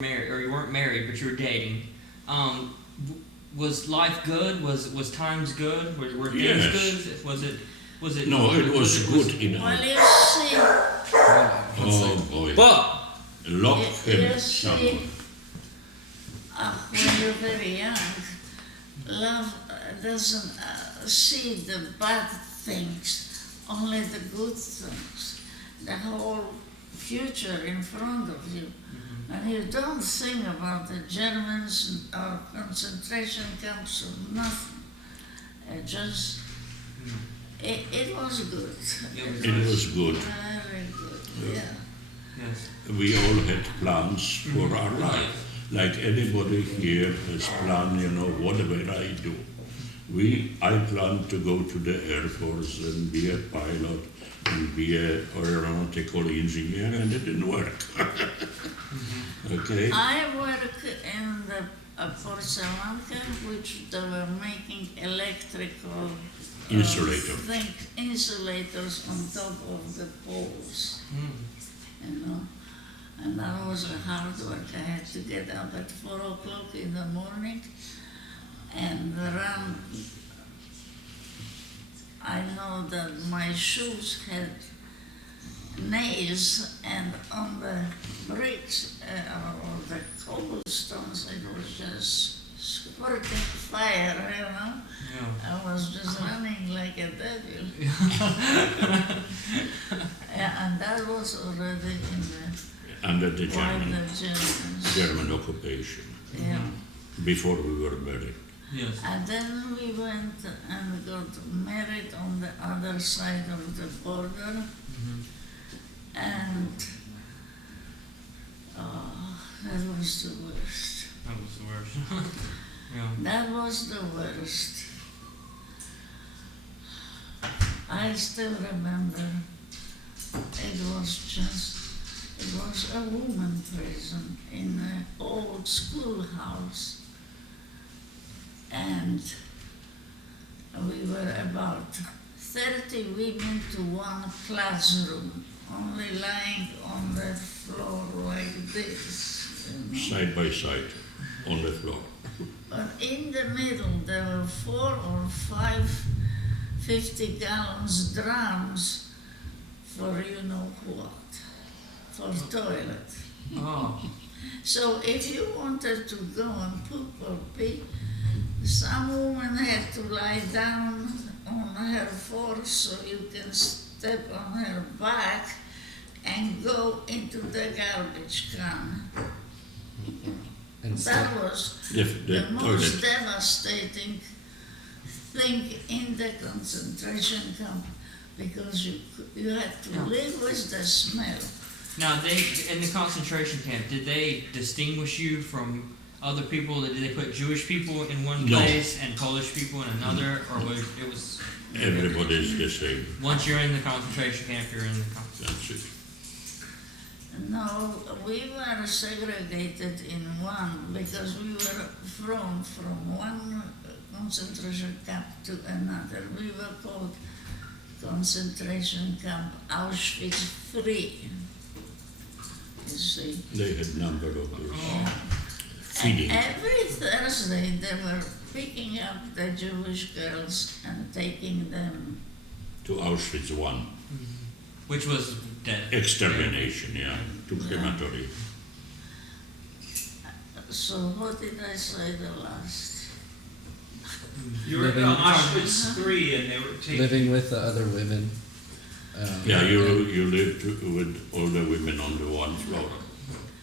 married, or you weren't married, but you were dating. Was life good? Was times good? Were things Yes. good? Was it? No, it was good in Well, our. you see, Oh boy. But Lock you him see, somewhere. when you're very young, love doesn't see the bad things, only the good things, the whole future in front of you. And you don't think about the Germans or concentration camps or nothing. It was good. It was good. Very good, yeah. yes. We all had plans for our life. Like anybody here has planned, whatever I do. I planned to go to the Air Force and be a pilot and be an aeronautical engineer, and it didn't work. Okay? I work in the porcelain, which they were making electrical Insulator. insulators on top of the poles, And that was a hard work. I had to get up at 4 o'clock in the morning and run. I know that my shoes had nails, and on the bricks or the cobblestones, it was just squirting fire, Yeah. I was just running like a devil. Yeah, and that was already in the Under the while German, the Germans. German occupation. Yeah. Before we were married. Yes. And then we went and got married on the other side of the border, and that was the worst. That was the worst. Yeah. That was the worst. I still remember it was a woman prison in an old schoolhouse, and we were about 30 women to one classroom, only lying on the floor like this. Side by side, on the floor. But in the middle there were 4 or 5 50-gallon drums for you know what, for toilet. Oh. So if you wanted to go and poop or pee, some woman had to lie down on her force so you can step on her back and go into the garbage can. And That was The the most toilet. devastating thing in the concentration camp, because you had to live with the smell. Now, in the concentration camp, did they distinguish you from other people? Did they put Jewish people in one No. place and Polish people in another, or was Everybody is the same. once you're in the concentration camp, you're in the concentration? That's it. No, we were segregated in one because we were from one concentration camp to another. We were called concentration camp Auschwitz III. You see. They had number of those. Yeah. Feeding. And every Thursday they were picking up the Jewish girls and taking them. To Auschwitz I. Which was dead. Extermination, to crematory. So what did I say the last? You were Living- Auschwitz III, and they were taking. living with the other women. Yeah, you lived with all the women on the one floor.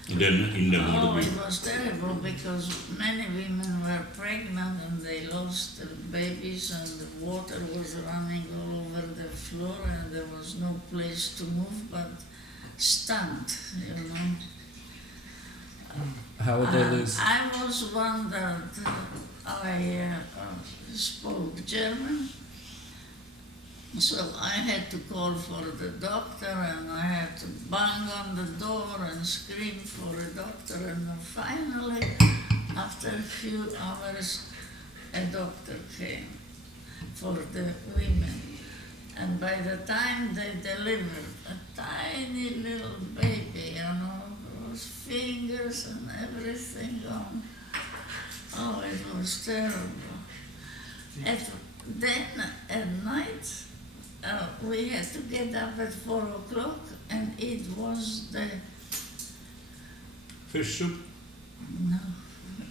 And then in the Oh, morning, it was terrible because many women were pregnant and they lost their babies, and the water was running all over the floor and there was no place to move but stand, How would they lose? I was one that I spoke German, so I had to call for the doctor and I had to bang on the door and scream for a doctor, and finally, after a few hours, a doctor came for the women. And by the time they delivered a tiny little baby, it was fingers and everything on. Oh, it was terrible. Then at night, we had to get up at 4 o'clock, and it was the, Fish soup? no,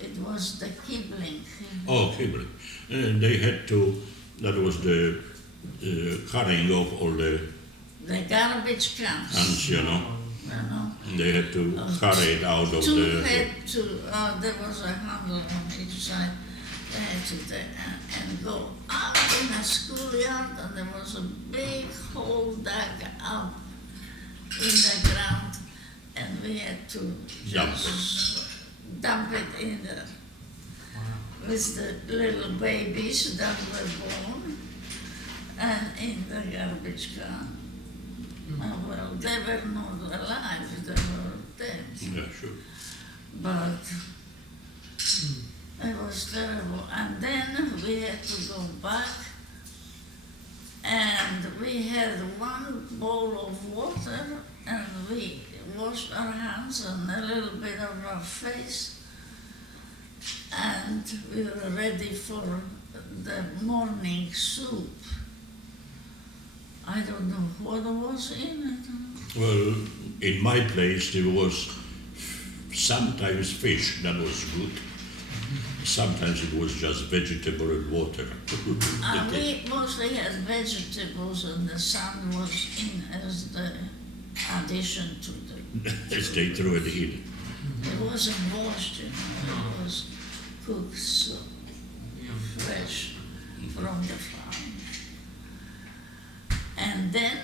it was the kibling. Oh, kibble. And they had to, that was the carrying of all the The garbage cans, cans, you know. you know. And they had to carry it out of Two the... had to, there was a handle on each side. They had to and go out in a schoolyard, and there was a big hole dug up in the ground, and we had to just dump it in there with the little babies that were born, and in the garbage can. Well, they were not alive, they were dead. Yeah, sure. But it was terrible. And then we had to go back, and we had one bowl of water, and we washed our hands and a little bit of our face, and we were ready for the morning soup. I don't know what was in it. Well, in my place there was sometimes fish, that was good. Sometimes it was just vegetable and water. We mostly had vegetables, and the sun was in as the addition to the. As they threw it in. It wasn't washed, you know, it was cooked so fresh from the farm. And then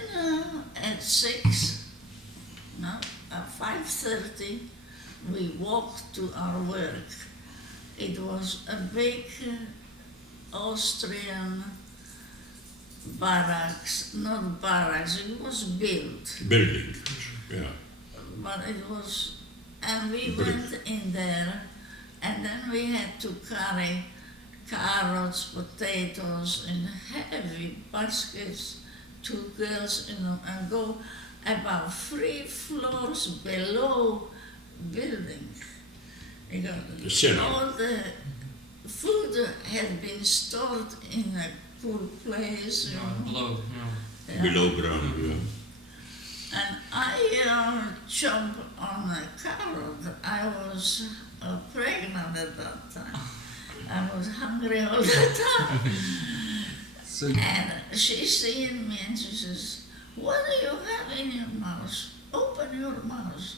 at 5:30, we walked to our work. It was a big Austrian barracks, not barracks, it was built. Building, yeah. But it was, and we went in there, and then we had to carry carrots, potatoes in heavy baskets, 2 girls, you know, and go about 3 floors below building. The cellar. All the food had been stored in a cool place, you know. Below, Yeah. Below ground, yeah. And I chomped on a carrot. I was pregnant at that time. I was hungry all the time. So, And she seen me and she says, "What do you have in your mouth? Open your mouth."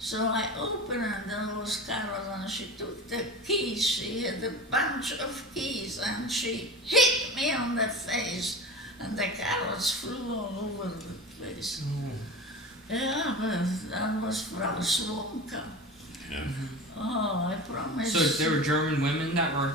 So I opened and there was carrots, and she took the keys. She had a bunch of keys, and she hit me on the face, and the carrots flew all over the place. Yeah, but that was Frau Slomka. Yeah. Oh, I promise. So there were German women that were